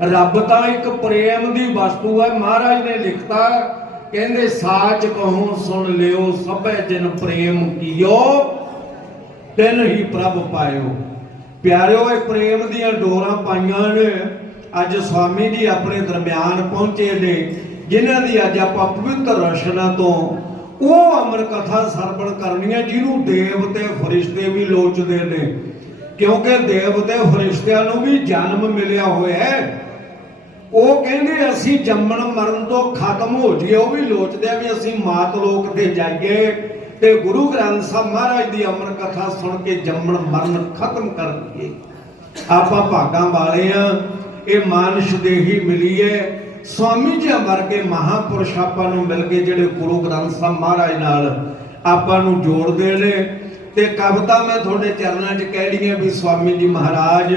ਰੱਬ ਤਾਂ ਇੱਕ ਪ੍ਰੇਮ ਦੀ ਵਸਤੂ ਹੈ। ਮਹਾਰਾਜ ਨੇ ਲਿਖਤਾ, ਕਹਿੰਦੇ, ਸਾਚ ਕਹੋ, ਸੁਣ ਲਿਓ, ਸਭੇ ਜਨ ਪ੍ਰੇਮ ਕੀਓ, ਤਿਨ ਹੀ ਪ੍ਰਭ ਪਾਇਓ। ਪਿਆਰਿਓ, ਇਹ ਪ੍ਰੇਮ ਦੀਆਂ ਡੋਰਾਂ ਪਾਈਆਂ ਨੇ। ਅੱਜ ਸਵਾਮੀ ਜੀ ਆਪਣੇ ਦਰਮਿਆਨ ਪਹੁੰਚੇ ਨੇ, ਜਿਨ੍ਹਾਂ ਦੀ ਅੱਜ ਆਪਾਂ ਪਵਿੱਤਰ ਰਚਨਾ ਤੋਂ ਉਹ ਅਮਰ ਕਥਾ ਸਰਵਣ ਕਰਨੀ ਹੈ, ਜਿਹਨੂੰ ਦੇਵ ਤੇ ਫਰਿਸ਼ਤੇ ਵੀ ਲੋਚਦੇ ਨੇ। ਕਿਉਂਕਿ ਦੇਵ ਤੇ ਫਰਿਸ਼ਤਿਆਂ ਨੂੰ ਵੀ ਜਨਮ ਮਿਲਿਆ ਹੋਇਆ ਹੈ। ਉਹ ਕਹਿੰਦੇ ਅਸੀਂ ਜੰਮਣ ਮਰਨ ਤੋਂ ਖਤਮ ਹੋ ਜਾਈਏ, ਉਹ ਵੀ ਲੋਚਦੇ ਆ ਵੀ ਅਸੀਂ ਮਾਤ ਲੋਕ ਤੇ ਜਾਈਏ। ਤੇ ਗੁਰੂ ਗ੍ਰੰਥ ਸਾਹਿਬ ਮਹਾਰਾਜ ਦੀ ਅਮਰ ਕਥਾ ਸੁਣ ਕੇ ਜੰਮਣ ਮਰਨ ਖਤਮ ਕਰ ਦਈਏ। ਆਪਾਂ ਭਾਗਾਂ ਵਾਲੇ ਆ, ਇਹ ਮਾਨਸ਼ ਦੇਹੀ ਮਿਲੀਏ। ਸਵਾਮੀ ਜੀ ਵਰਗੇ ਮਹਾਪੁਰਸ਼ ਆਪਾਂ ਨੂੰ ਮਿਲ ਕੇ ਜਿਹੜੇ ਗੁਰੂ ਗ੍ਰੰਥ ਸਾਹਿਬ ਮਹਾਰਾਜ ਨਾਲ ਆਪਾਂ ਨੂੰ ਜੋੜਦੇ ਨੇ। ਤੇ ਕਵਿਤਾ ਮੈਂ ਤੁਹਾਡੇ ਚਰਨਾਂ 'ਚ ਕਹਿ ਲਈਆਂ ਵੀ ਸਵਾਮੀ ਜੀ ਮਹਾਰਾਜ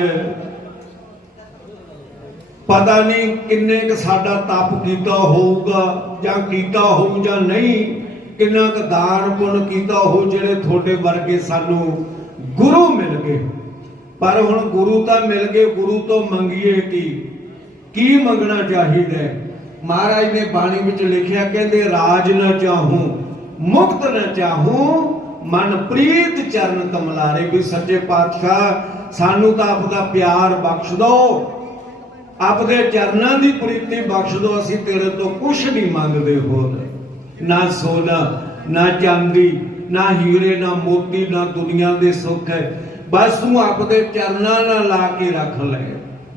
ਪਤਾ ਨਹੀਂ ਕਿੰਨੇ ਕ ਸਾਡਾ ਤਪ ਕੀਤਾ ਹੋਊਗਾ ਜਾਂ ਕੀਤਾ ਹੋਊ ਜਾਂ ਨਹੀਂ, ਕਿੰਨਾ ਕ ਦਾਨ ਪੁੰਨ ਕੀਤਾ ਹੋ ਜਿਹੜੇ ਤੁਹਾਡੇ ਵਰਗੇ ਸਾਨੂੰ ਗੁਰੂ ਮਿਲ ਗਏ। ਪਰ ਹੁਣ ਗੁਰੂ ਤਾਂ ਮਿਲ ਗਏ, ਗੁਰੂ ਤੋਂ ਮੰਗੀਏ ਕੀ? ਕੀ ਮੰਗਣਾ ਚਾਹੀਦਾ ਮਹਾਰਾਜ ਨੇ ਬਾਣੀ ਵਿੱਚ ਲਿਖਿਆ, ਕਹਿੰਦੇ, ਰਾਜ ਨਾ ਚਾਹੂੰ, ਮੁਕਤ ਨਾ ਚਾਹੂੰ ਮਨ ਪ੍ਰੀਤ ਚਰਨ ਕਮਲਾਰੇ ਵੀ ਸੱਚੇ ਪਾਤਸ਼ਾਹ, ਸਾਨੂੰ ਤਾਂ ਆਪਦਾ ਪਿਆਰ ਬਖਸ਼ ਦਿਓ ਆਪਦੇ ਚਰਨਾਂ ਦੀ ਪ੍ਰੀਤੀ ਬਖਸ਼ ਦੋ, ਅਸੀਂ ਤੇਰੇ ਤੋਂ ਕੁਝ ਨਹੀਂ ਮੰਗਦੇ ਹੋਰ। ਨਾ ਸੋਨਾ, ਨਾ ਚਾਂਦੀ, ਨਾ ਹੀਰੇ, ਨਾ ਮੋਤੀ, ਨਾ ਦੁਨੀਆ ਦੇ ਸੁੱਖ ਹੈ। ਬਸ ਤੂੰ ਆਪਦੇ ਚਰਨਾਂ ਨਾਲ ਲਾ ਕੇ ਰੱਖ ਲੈ।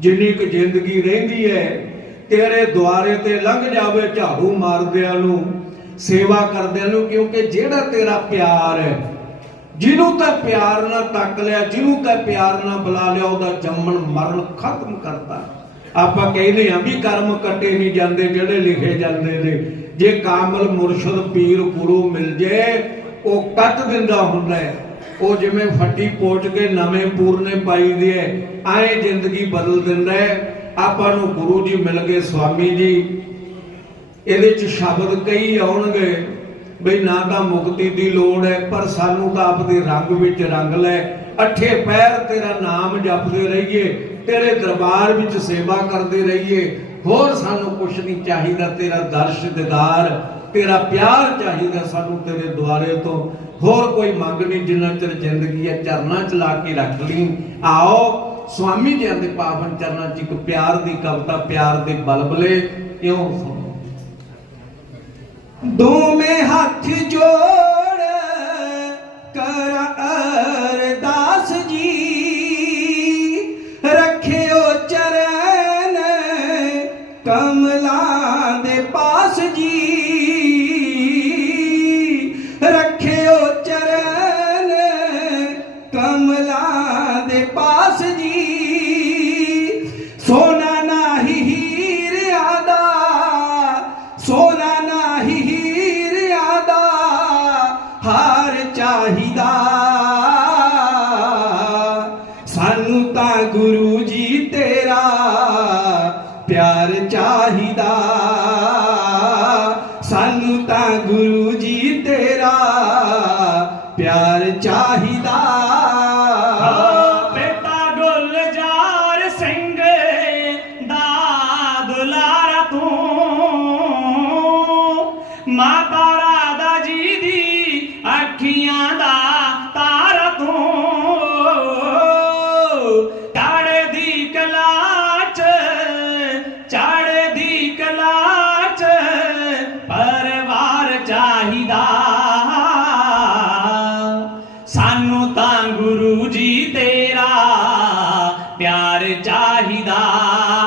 ਜਿੰਨੀ ਕੁ ਜ਼ਿੰਦਗੀ ਰਹਿੰਦੀ ਹੈ, ਤੇਰੇ ਦੁਆਰੇ ਤੇ ਲੰਘ ਜਾਵੇ ਝਾੜੂ ਮਾਰਦਿਆਂ ਨੂੰ, ਸੇਵਾ ਕਰਦਿਆਂ ਨੂੰ, ਕਿਉਂਕਿ ਜਿਹੜਾ ਤੇਰਾ ਪਿਆਰ ਹੈ, ਜਿਹਨੂੰ ਤਾਂ ਪਿਆਰ ਨਾਲ ਤੱਕ ਲਿਆ, ਜਿਹਨੂੰ ਤਾਂ ਪਿਆਰ ਨਾਲ ਬੁਲਾ ਲਿਆ, ਉਹਦਾ ਜੰਮਣ ਮਰਨ ਖਤਮ ਕਰਤਾ। ਆਪਾਂ ਕਹਿੰਦੇ ਆ ਵੀ ਕਰਮ ਕੱਟੇ ਨਹੀਂ ਜਾਂਦੇ, ਜਿਹੜੇ ਲਿਖੇ ਜਾਂਦੇ ਨੇ। ਜੇ ਕਾਮਲ, ਮੁਰਸ਼ਦ, ਪੀਰ, ਗੁਰੂ ਮਿਲ ਜੇ, ਉਹ ਕੱਟ ਦਿੰਦਾ ਹੁੰਦਾ ਹੈ। ਉਹ ਜਿਵੇਂ ਫੱਟੀ ਪੋਚ ਕੇ ਨਵੇਂ ਪੂਰਨੇ ਪਾਈ ਦੇ ਆਏ ਜ਼ਿੰਦਗੀ ਬਦਲ ਦਿੰਦਾ ਹੈ। ਆਪਾਂ ਨੂੰ ਗੁਰੂ ਜੀ ਮਿਲ ਗਏ, ਸਵਾਮੀ ਜੀ। ਇਹਦੇ ਚ ਸ਼ਬਦ ਕਈ ਆਉਣਗੇ, ਬਈ ਨਾ ਤਾਂ ਮੁਕਤੀ ਦੀ ਲੋੜ ਹੈ, ਪਰ ਸਾਨੂੰ ਤਾਂ ਆਪਦੇ ਰੰਗ ਵਿੱਚ ਰੰਗ ਲੈ। ਅੱਠੇ ਪੈਰ ਤੇਰਾ ਨਾਮ ਜਪਦੇ ਰਹੀਏ ਤੇਰੇ ਦਰਬਾਰ ਵਿੱਚ ਸੇਵਾ ਕਰਦੇ ਰਹੀਏ। ਹੋਰ ਸਾਨੂੰ ਕੁਛ ਨਹੀਂ ਚਾਹੀਦਾ ਤੇਰਾ ਦਰਸ਼ ਦਿਦਾਰ, ਤੇਰਾ ਪਿਆਰ ਚਾਹੀਦਾ ਸਾਨੂੰ ਤੇਰੇ ਦੁਆਰੇ ਤੋਂ। ਹੋਰ ਕੋਈ ਮੰਗ ਨਹੀਂ ਜਿੰਨਾ ਚਿਰ ਜ਼ਿੰਦਗੀ ਹੈ ਚਰਨਾਂ ਚ ਲਾ ਕੇ ਰੱਖ ਲਈ। ਆਓ, ਸਵਾਮੀ ਜੀ ਦੇ ਪਾਵਨ ਚਰਨਾਂ ਚ ਇੱਕ ਪਿਆਰ ਦੀ ਕਵਿਤਾ, ਪਿਆਰ ਦੇ ਬਲਬਲੇ ਇਉਂ ਸੁਣੋ। ਦੋਵੇਂ ਹੱਥ ਜੋੜ ਹਾਰ ਚਾਹੀਦਾ ਪਿਆਰ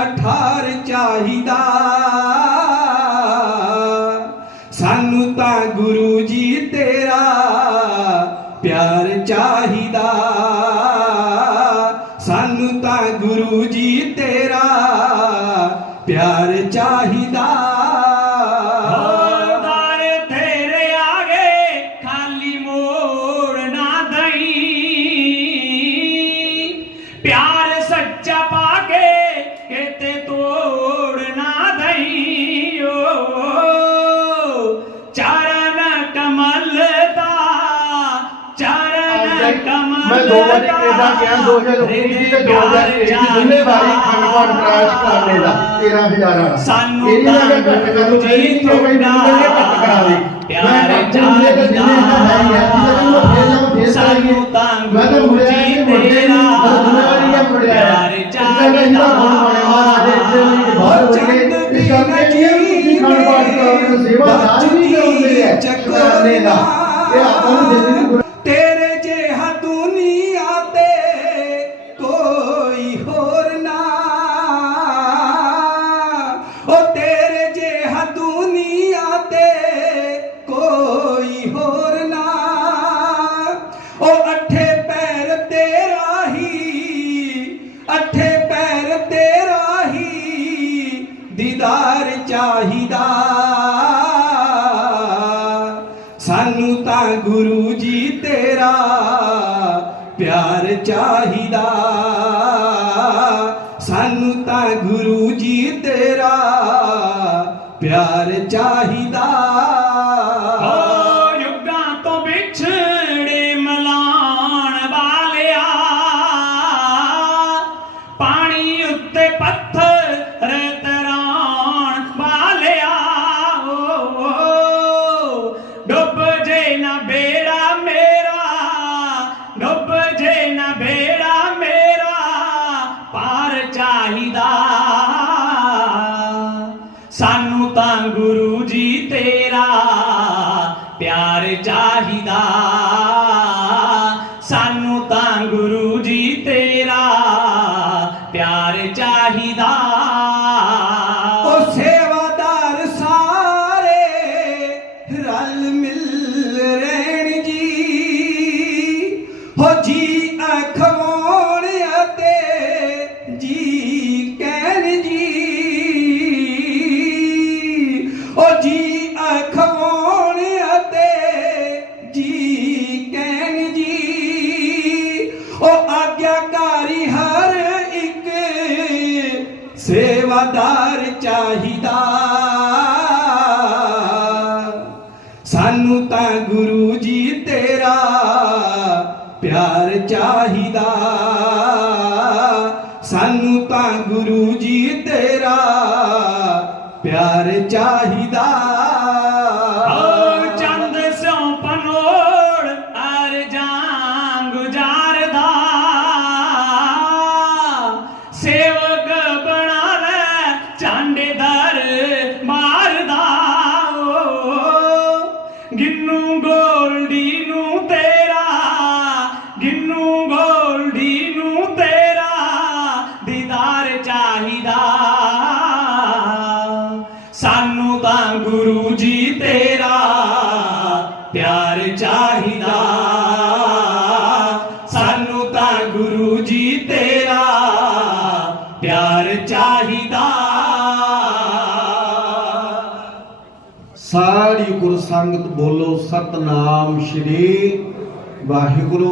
ਦਾ ਠਾਰ ਚਾਹੀਦਾ। ਸਾਨੂੰ ਤਾਂ ਗੁਰੂ ਜੀ ਤੇਰਾ ਪਿਆਰ ਚਾਹੀਦਾ। ਸਾਨੂੰ ਤਾਂ ਗੁਰੂ ਜੀ ਤੇਰਾ ਪਿਆਰ ਚਾਹੀਦਾ। दो बारी केदा ज्ञान 2019 ਤੇ 2023 ਜ਼ਿੰਮੇਵਾਰੀ ਖੰਡਵਾ ਨਟਰਾਜ ਕਰਨੇ ਦਾ 13000 ਵਾਲਾ ਸਾਨੂੰ ਇਹਦੀ ਅਗਰ ਘੱਟ ਕਰੂ ਜੀ ਤੋਂ ਕੋਈ ਨਹੀਂ ਘੱਟ ਕਰਾ ਦੇ ਪਿਆਰ ਜਾਨ ਦਾ ਸਾਨੂੰ ਤੰਗ ਮੈਂ ਤਾਂ ਮੁੜਿਆ ਮੁੜਿਆ ਜ਼ਿੰਮੇਵਾਰੀ ਆ ਮੁੜਿਆ ਪਿਆਰ ਜਾਨ ਦਾ ਹੋਣੇ ਵਾਲਾ ਦੇ ਜਿੰਦਗੀ ਬਾਹਰ ਹੋ ਗਏ ਇਸ ਕਰਕੇ ਕੀ ਖੰਡਵਾ ਨਟਰਾਜ ਸੇਵਾ ਤੇਰਾ ਪਿਆਰ ਚਾਹੀਦਾ। ਸਾਨੂੰ ਤਾਂ ਗੁਰੂ ਜੀ ਤੇਰਾ ਪਿਆਰ ਚਾਹੀਦਾ। চাহিদা no Taguru nu gordi ਵਾਲੀ ਗੁਰਸੰਗਤ ਬੋਲੋ ਸਤਨਾਮ ਸ਼੍ਰੀ ਵਾਹਿਗੁਰੂ